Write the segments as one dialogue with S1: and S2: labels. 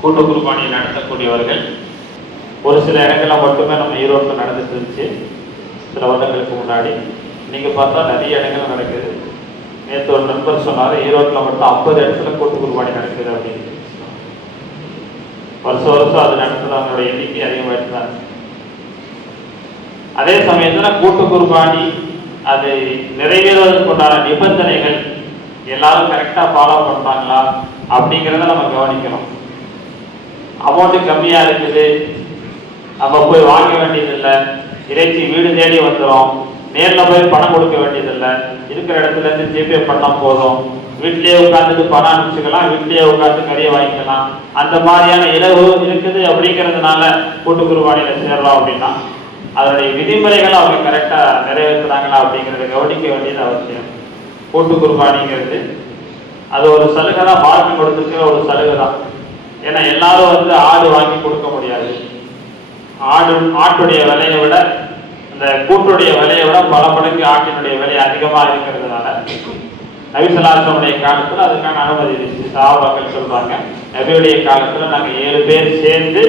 S1: கூட்டு குர்பானியை நடத்தக்கூடியவர்கள். ஒரு சில இடங்கள்ல மட்டுமே நம்ம ஈரோட்டில் நடந்துட்டு இருந்துச்சு சில வருடங்களுக்கு முன்னாடி. நீங்கள் பார்த்தா நிறைய இடங்கள் நடக்குது. நேற்று ஒரு நண்பர் சொன்னார் ஈரோட்டில் மட்டும் ஐம்பது இடத்துல கூட்டு குர்பானி நடக்குது அப்படின்னு. வருஷம் வருஷம் அது நடத்துகிறவங்களோட எண்ணிக்கை அதிகமாகிட்டு தான் அதே சமயத்துல கூட்டு குர்பானி அது நிறைவேறுவதற்குண்டான நிபந்தனைகள் எல்லாரும் கரெக்டா ஃபாலோ பண்ணுறாங்களா அப்படிங்கிறத நம்ம கவனிக்கணும். அமௌண்ட் கம்மியா இருக்குது. நம்ம போய் வாங்க வேண்டியதில்லை. இறைச்சி வீடு தேடி வந்துடும் நேரில் போய் பணம் கொடுக்க வேண்டியதில்லை. இருக்கிற இடத்துல இருந்து ஜிபே பண்ணால் போதும். வீட்லேயே உட்காந்துட்டு பணம் அனுப்பிச்சுக்கலாம். வீட்லேயே உட்காந்து கறியை வாங்கிக்கலாம். அந்த மாதிரியான இலவு இருக்குது அப்படிங்கிறதுனால கூட்டு குருவானியில சேர்றோம் அப்படின்னா அதனுடைய விதிமுறைகளை அவங்க கரெக்டாக நிறைவேற்றுறாங்களா அப்படிங்கிறத கவனிக்க வேண்டியது அவசியம். கூட்டு குர்பானிங்கிறது அது ஒரு சலுகை தான் மார்க்கம் கொடுத்துருக்கிற ஒரு சலுகை தான் ஏன்னா எல்லாரும் வந்து ஆடு வாங்கி கொடுக்க முடியாது. ஆடு ஆட்டுடைய விலையை விட இந்த கூட்டுடைய விலையை விட பல மடங்கு ஆட்டினுடைய விலை அதிகமாக இருக்கிறதுனால நபிசலாசனுடைய காலத்தில் அதுக்கான அனுமதி இருந்துச்சு. சாபாக்கள் சொல்றாங்க நபியுடைய காலத்தில் நாங்கள் ஏழு பேர் சேர்ந்து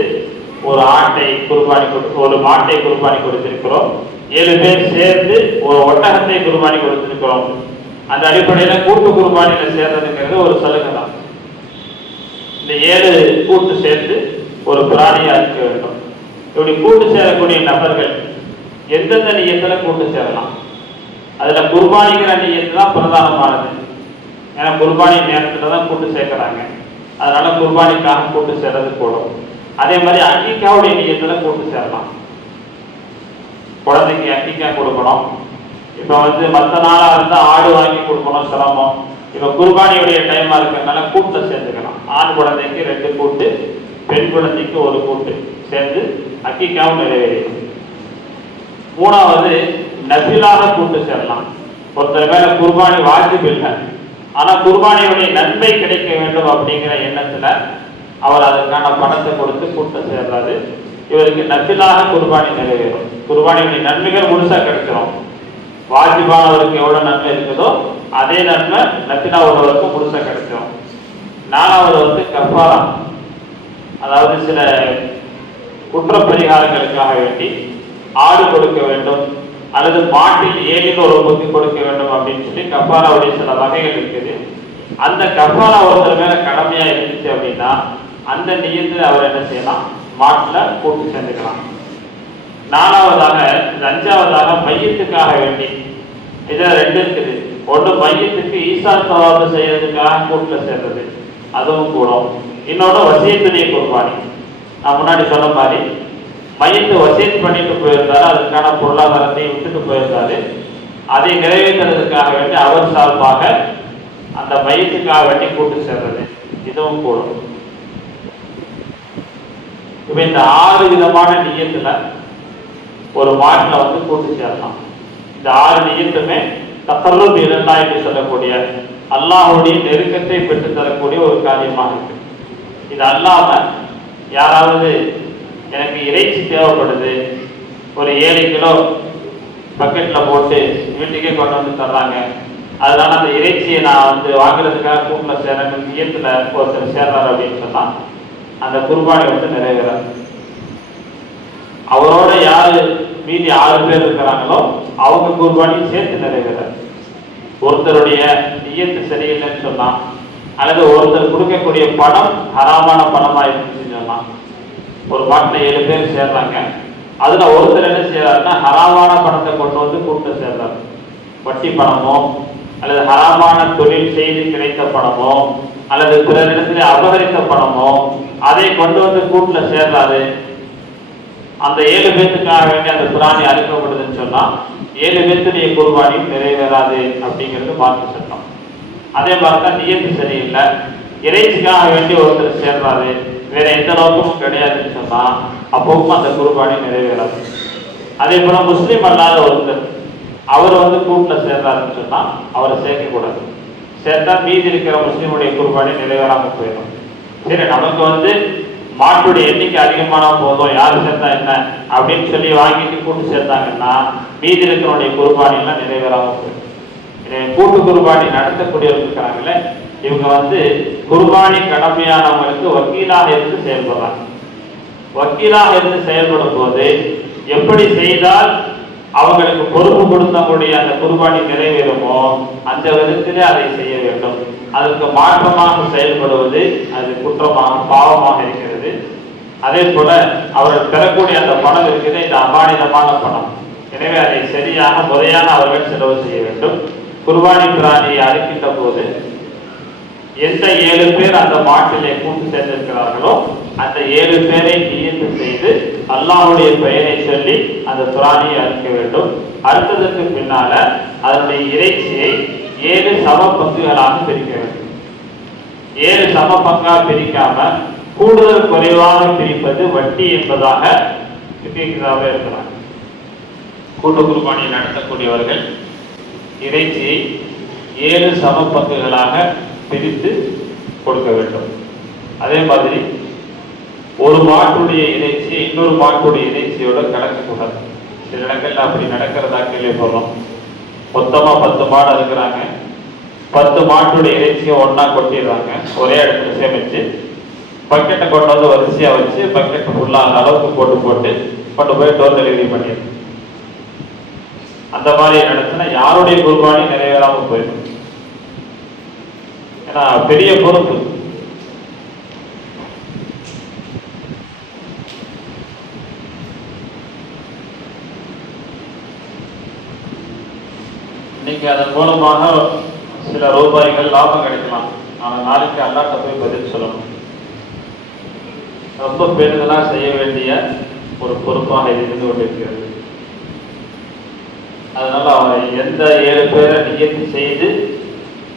S1: ஒரு ஆட்டை குர்பானி கொடுத்து ஒரு மாட்டை குர்பானி கொடுத்திருக்கிறோம். ஏழு பேர் சேர்ந்து ஒரு ஒட்டகத்தை குர்பானி கொடுத்திருக்கிறோம். அந்த அடிப்படையில் கூட்டு குர்பானியில சேர்ந்ததுங்கிறது ஒரு சலுகை தான். இந்த ஏழு கூட்டு சேர்ந்து ஒரு பிராணியா இருக்க வேண்டும். இப்படி கூட்டு சேரக்கூடிய நபர்கள் எந்தெந்த நியத்துல கூட்டு சேரலாம்? அதுல குர்பானிங்கிற நியத்து தான் பிரதானமானது. ஏன்னா குர்பானி நேரத்துலதான் கூட்டு சேர்க்கறாங்க. அதனால குர்பானிக்காக கூட்டு சேர்றது கூடும். அதே மாதிரி அக்கிக்காவுடைய நியத்துல கூட்டு சேரலாம். குழந்தைக்கு அக்கிக்கா கொடுக்கணும். இப்ப வந்து மற்ற நாளா வந்து ஆடு வாங்கி கொடுக்கணும் சிரமம் இப்போ குர்பானியுடைய டைமா இருக்கிறதுனால கூட்டுல சேர்த்துக்கலாம் ஆண் குழந்தைக்கு ரெண்டு கூட்டு பெண் குழந்தைக்கு ஒரு கூட்டு சேர்ந்து அக்கிக்காவும் நிறைவேறிடும். மூணாவது நபிலாக கூட்டு சேரலாம். ஒருத்தர் மேலே குர்பானி வாஜிப் இல்லை. ஆனால் குர்பானியுடைய நன்மை கிடைக்க வேண்டும் அப்படிங்கிற எண்ணத்துல அவர் அதற்கான பணத்தை கொடுத்து கூட்டம் சேர்றாரு. இவருக்கு நபிலாக குர்பானி நிறைவேறும். குர்பானியுடைய நன்மைகள் முழுசா கிடைச்சிடும் வாஜிபானவருக்கு எவ்வளோ நன்மை இருக்குதோ அதே நன்மை லத்தினா உள்ளவருக்கு புதுசாக கிடைக்கும். நாலாவது வந்து கஃபாரா. அதாவது சில குற்ற பரிகாரங்களுக்காக வேண்டி ஆடு கொடுக்க வேண்டும் அல்லது மாட்டில் ஏழில் ஒரு பங்கு கொடுக்க வேண்டும் அப்படின்னு சொல்லி கஃபாராவுடைய சில வகைகள் இருக்குது. அந்த கஃபாரா ஒருத்தர் மேல கடமையா இருந்துச்சு அப்படின்னா அந்த நியத்தில் அவர் என்ன செய்யலாம்? மாட்டில் கூட்டு சேர்ந்துக்கலாம். நாலாவதாக அஞ்சாவதாக மையத்துக்காக வேண்டி இதில் ரெண்டு இருக்குது. ஒன்று மையத்துக்கு ஈசா சவாபு செய்யறதுக்காக கூட்டில் சேர்றது. அதுவும் கூடும். இன்னொன்று வசியத்துடைய குர்பானி. நான் முன்னாடி சொன்ன மாதிரி மையத்தை வசியத் பண்ணிட்டு போயிருந்தாரு அதுக்கான பொருளாதாரத்தை விட்டுட்டு போயிருந்தாரு. அதை நிறைவேற்றுறதுக்காக வேண்டி அவர் சார்பாக அந்த மையத்துக்காக வேண்டி கூட்டு சேர்றது. இதுவும் கூடும். இப்போ இந்த ஆறு விதமான நியத்தில் ஒரு மாட்டில் வந்து கூட்டு சேரலாம் இந்த ஆறு நியத்துமே தப்பல்லும் இருந்தா என்று சொல்லக்கூடிய அல்லாஹுடைய நெருக்கத்தை பெற்று தரக்கூடிய ஒரு காரியமாக இருக்கு. இது அல்லாம யாராவது எனக்கு இறைச்சி தேவைப்படுது ஒரு ஏழு கிலோ பக்கெட்ல போட்டு வீட்டுக்கே கொண்டு வந்து தர்றாங்க. அதனால அந்த இறைச்சியை நான் வந்து வாங்குறதுக்காக கூட்டில் சேரணும் நியத்துல ஒருத்தர் சேர்றாரு அப்படின்னு சொன்னால் அந்த குர்பானி வந்து நிறைவேறாது அவரோட யாரு மீதி ஆறு பேர் இருக்கிறாங்களோ அவங்க குர்பானி சேர்த்து நிறைவேறாது ஒருத்தருடைய நியத்து சரியில்லைன்னு சொன்னா அல்லது ஒருத்தர் கொடுக்கக்கூடிய பணம் ஹராமான பணமா இருந்துச்சுன்னு சொன்னா ஒரு பாட்டில் ஏழு பேர் சேர்றாங்க. அதுல ஒருத்தர் என்ன செய்யறாருன்னா ஹராமான பணத்தை கொண்டு வந்து கூட்ட சேர்றாரு. வட்டி பணமோ அல்லது ஹராமான தொழில் செய்து கிடைத்த பணமோ அல்லது பிறரிடத்துல அபகரித்த பணமோ அதை கொண்டு வந்து கூட்டுல சேர்றாரு. அந்த ஏழு பேத்துக்காக வேண்டி அந்த பிராணி அழிக்கப்படுதுன்னு சொன்னா ஏழு பேர்த்துடைய குர்பானியும் நிறைவேறாது அப்படிங்கிறது பார்த்து சட்டம். அதே மாதிரி தான் நியத்து சரியில்லை. இறைச்சிக்காக வேண்டி ஒருத்தர் சேர்றாரு. வேற எந்த நோக்கமும் கிடையாதுன்னு சொன்னா அப்பவும் அந்த குர்பானி நிறைவேறாது அதே போல முஸ்லீம் அல்லாத ஒருத்தர் அவர் வந்து கூட்டில் சேர்றாருன்னு சொன்னா அவரை சேர்க்கக்கூடாது. சேர்த்தா மீதி இருக்கிற முஸ்லீமுடைய குர்பானி நிறைவேறாம போயிடும். சரி நமக்கு வந்து மாட்டுடைய எண்ணிக்கை அதிகமான போதும். யார் சேர்த்தா என்ன? அப்படின்னு சொல்லி வாங்கிட்டு கூட்டு சேர்த்தாங்கன்னா மீதி இருக்கிறவனுடைய குருபானிலாம் நிறைவேறாமல் போயிடும் கூட்டு குருபானி நடத்தக்கூடியவர்கள் இருக்கிறாங்கல்ல இவங்க வந்து குருபானி கடமையானவங்களுக்கு வக்கீலாக இருந்து செயல்படுறாங்க. வக்கீலாக இருந்து செயல்படும் போது எப்படி செய்தால் அவங்களுக்கு பொறுப்பு கொடுத்தக்கூடிய அந்த குருபானி நிறைவேறுமோ அந்த விதத்திலே அதை செய்ய வேண்டும். அதற்கு மாற்றமாக செயல்படுவது அது குற்றமாக பாவமாக இருக்கிறது. அதே போல அவர்கள் பெறக்கூடிய அந்த பணம் இருக்குது இந்த அபானிதமான பணம். எனவே அதை சரியாக முறையான அவர்கள் செலவு செய்ய வேண்டும். குர்பானி பிராணியை அறுக்கின்ற போது எந்த ஏழு பேர் அந்த மாட்டிலே கூட்டு சேர்ந்திருக்கிறார்களோ அந்த ஏழு பேரை நியத்து செய்து அல்லாவுடைய பெயரை சொல்லி அந்த பிராணியை அறுக்க வேண்டும். அறுத்ததற்கு பின்னால அதனுடைய இறைச்சியை ஏழு சம பங்குகளாக பிரிக்க வேண்டும். ஏழு சம பங்கா பிரிக்காம கூடுதல் குறைவாக பிரிப்பது வட்டி என்பதாக இருக்கிறார்கள் இருக்கிறாங்க கூட்டு குர்பானியை நடத்தக்கூடியவர்கள் இறைச்சியை ஏழு சம பங்குகளாக பிரித்து கொடுக்க வேண்டும். அதே மாதிரி ஒரு மாட்டுடைய இறைச்சியை இன்னொரு மாட்டுடைய இறைச்சியோட கலக்கக்கூடாது சில இடங்கள்ல அப்படி நடக்கிறதா கேள்விப்படுறோம். மொத்தமா பத்து மாடு இருக்கிறாங்க பத்து மாட்டுடைய இறைச்சியை ஒன்றா கொட்டிடுறாங்க. ஒரே இடத்துல சேமிச்சு பக்கெட்டை கொண்டு வந்து வரிசையா வச்சு பக்கெட் ஃபுல்லா அந்த அளவுக்கு போட்டு போட்டு கொண்டு போய் டோர் டெலிவரி பண்ணிடுறோம் அந்த மாதிரி நடத்தினா யாருடைய குர்பானி நிறைவேறாம போயிடும்? ஏன்னா பெரிய பொறுப்பு. இன்னைக்கு அதன் மூலமாக சில ரூபாய்கள் லாபம் கிடைக்கலாம். ஆனால் நாளைக்கு அல்லாட்ட போய் பதில் சொல்லணும். ரொம்ப பெரிதலா செய்ய வேண்டிய ஒரு பொறுப்பாக இருந்து கொண்டிருக்கிறது. அதனால அவரை எந்த ஏழு பேரை நியத்தி செய்து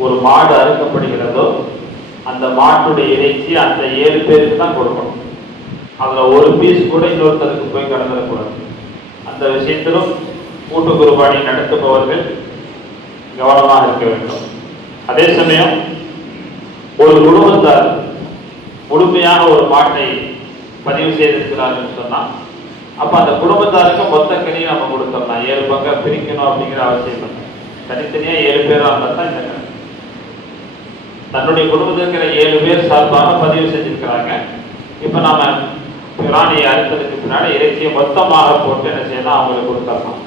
S1: ஒரு மாடு அறுக்கப்படுகிறதோ அந்த மாட்டுடைய இறைச்சி அந்த ஏழு பேருக்கு தான் கொடுக்கணும். அதில் ஒரு பீஸ் கூட இன்னொருத்தருக்கு போய் கடந்துடக்கூடாது அந்த விஷயத்திலும் கூட்டு குர்பானி நடத்துபவர்கள் கவனமாக இருக்க வேண்டும். அதே சமயம் ஒரு குடும்பத்தார் முழுமையாக ஒரு மாட்டை பதிவு செய்திருக்கிறார்கள் சொன்னால் அப்ப அந்த குடும்பத்தாருக்கு மொத்த கனியை நம்ம கொடுத்தோம்னா ஏழு பங்கா பிரிக்கணும் அப்படிங்கிற அவசியம் இல்லை. தனித்தனியா ஏழு பேரா இருந்தால்தான் இந்த கணக்கு. தன்னுடைய குடும்பத்தில் இருக்கிற ஏழு பேர் சார்பாக பதிவு செஞ்சிருக்கிறாங்க. இப்ப நாம பிராணியை அறுத்ததுக்கு பின்னாடி இறைச்சியை மொத்தமாக போட்டு என்ன செய்யலாம்? அவங்களுக்கு கொடுத்துடலாம்.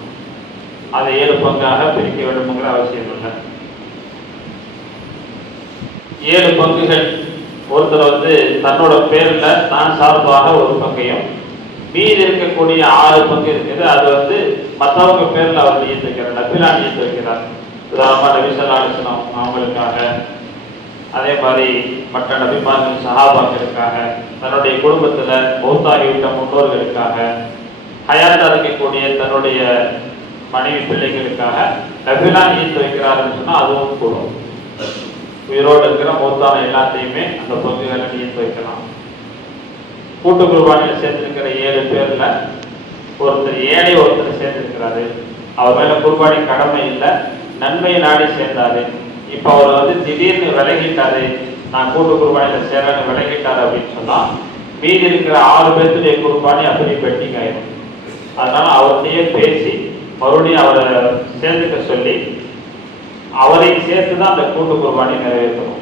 S1: அதை ஏழு பங்காக பிரிக்க வேண்டும்ங்கிற அவசியம் இல்லை. ஏழு பங்குகள் ஒருத்தர் வந்து தன்னோட பேர்ல தான் சார்பாக ஒரு பங்கையும் மீதி இருக்கக்கூடிய ஆறு பங்கு இருக்குது. அது வந்து மற்றவங்க பேர்ல அவர் நியத்து வைக்கிறார் நபிலா நியத்து வைக்கிறார் உதாரணமாக நபிசல்லாசனம் அவங்களுக்காக. அதே மாதிரி மற்ற நபிமார்கள் சஹாபாக்களுக்காக தன்னுடைய குடும்பத்துல மௌத்தாகிவிட்ட முன்னோர்களுக்காக ஹயாத்தா இருக்கக்கூடிய தன்னுடைய மனைவி பிள்ளைகளுக்காக நபிலா நீத்து வைக்கிறாருன்னு சொன்னா அதுவும் கூடும். உயிரோடு இருக்கிற மௌத்தான எல்லாத்தையுமே அந்த பங்குகளை நீத்து வைக்கலாம் கூட்டு குர்பானியில் சேர்ந்திருக்கிற ஏழு பேர்ல ஒருத்தர் ஏழை ஒருத்தர் சேர்ந்திருக்கிறாரு. அவர் மேல குர்பானி கடமை இல்லை. நன்மையை நாடி சேர்ந்தாரு. இப்ப அவர் வந்து திடீர்னு விலகிட்டாரு. நான் கூட்டு குர்பானியில சேரன்னு விலகிட்டாரு அப்படின்னு சொன்னா மீதி இருக்கிற ஆறு பேர்த்துடைய குர்பானி அப்படி பெட்டிங் ஆயிடும் அதனால அவர்கிட்டயே பேசி மறுபடியும் அவரை சேர்ந்துக்க சொல்லி அவரை சேர்த்து தான் அந்த கூட்டு குர்பானி நிறைவேற்றணும்.